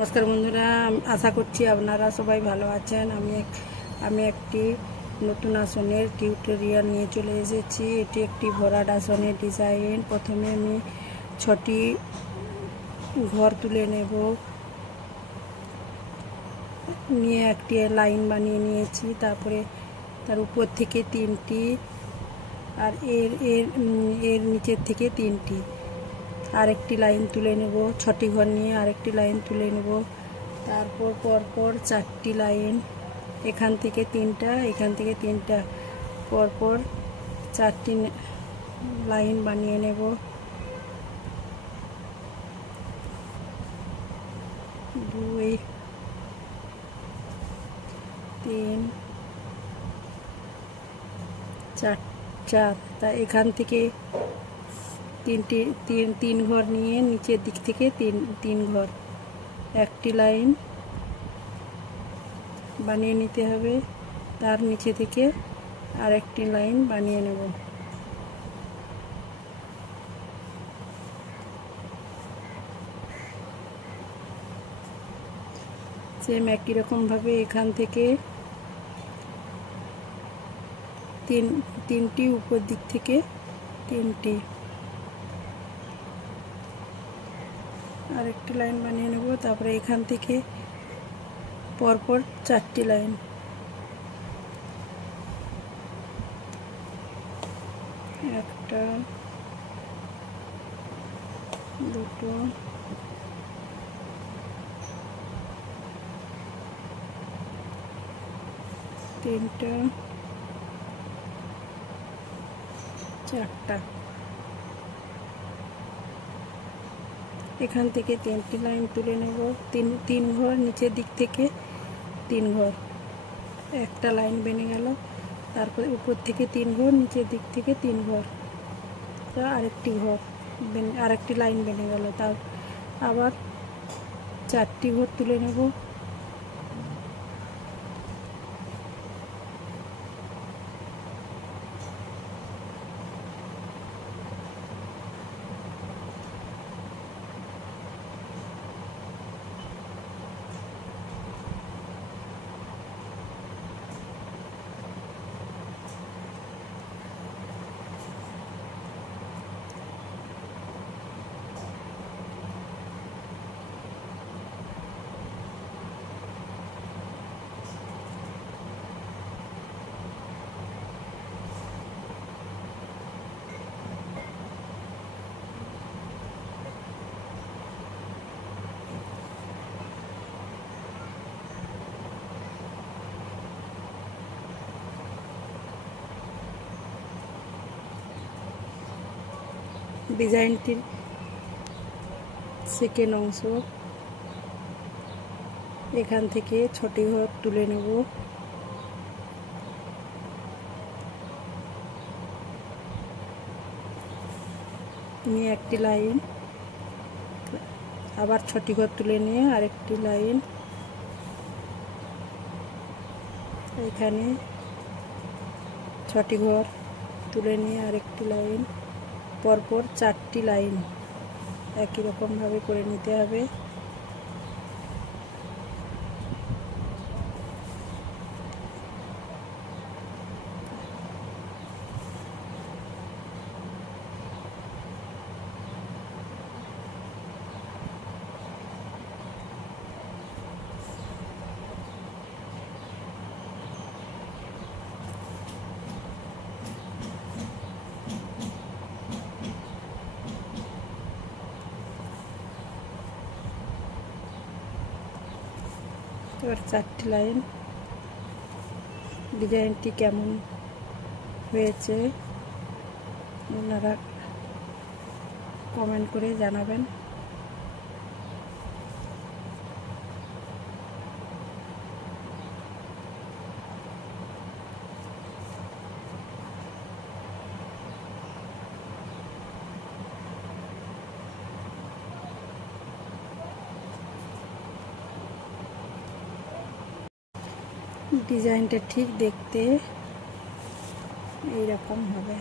নমস্কার বন্ধুরা, আশা করছি আপনারা সবাই ভালো আছেন। আমি একটি নতুন আসনের টিউটোরিয়াল নিয়ে চলে এসেছি। এটি একটি ভরাট আসনের ডিজাইন। প্রথমে আমি 6টি ঘর তুলে নেব, নিয়ে একটি লাইন বানিয়ে নিয়েছি। তারপরে তার উপর থেকে 3টি আর এর নিচের থেকে 3টি আরেকটি লাইন তুলে নেব। 6টি ঘর নিয়ে আরেকটি লাইন তুলে নেব। তারপর পরপর 4টি লাইন, এখান থেকে 3টা, এখান থেকে 3টা, পরপর 4টি লাইন বানিয়ে নেব। 2 3 4 তা এখান থেকে 3 ঘর নিয়ে নিচের দিক থেকে 3 ঘর, একটি লাইন বানিয়ে নিতে হবে। তার নিচে থেকে আরেকটি লাইন বানিয়ে নেব। সেম একই রকম ভাবে এখান থেকে 3টি, উপর দিক থেকে 3টি, আরেকটি লাইন বানিয়ে নেব। তারপরে এখান থেকে পরপর 4টি লাইন, একটা, দুটো, তিনটা, 4টা। এখান থেকে 3টি লাইন তুলে নেব। 3 ঘর, নিচের দিক থেকে 3 ঘর, একটা লাইন বেনে গেল। তারপরে উপর থেকে 3 ঘর, নিচের দিক থেকে 3 ঘর, আরেকটি ঘর, আরেকটি লাইন বেনে গেল। তার আবার 4টি ঘর তুলে নেব। ডিজাইনটির সেকেন্ড অংশ, এখান থেকে 6টি ঘর তুলে নেব। নিয়ে একটি লাইন, আবার 6টি ঘর তুলে নিয়ে আরেকটি লাইন, এখানে 6টি ঘর তুলে নিয়ে আরেকটি লাইন, পরপর 4টি লাইন একই রকম ভাবে করে নিতে হবে। এবার 4টি লাইন। ডিজাইনটি কেমন হয়েছে আপনারা কমেন্ট করে জানাবেন। ডিজাইনটা ঠিক দেখতে এইরকম হবে।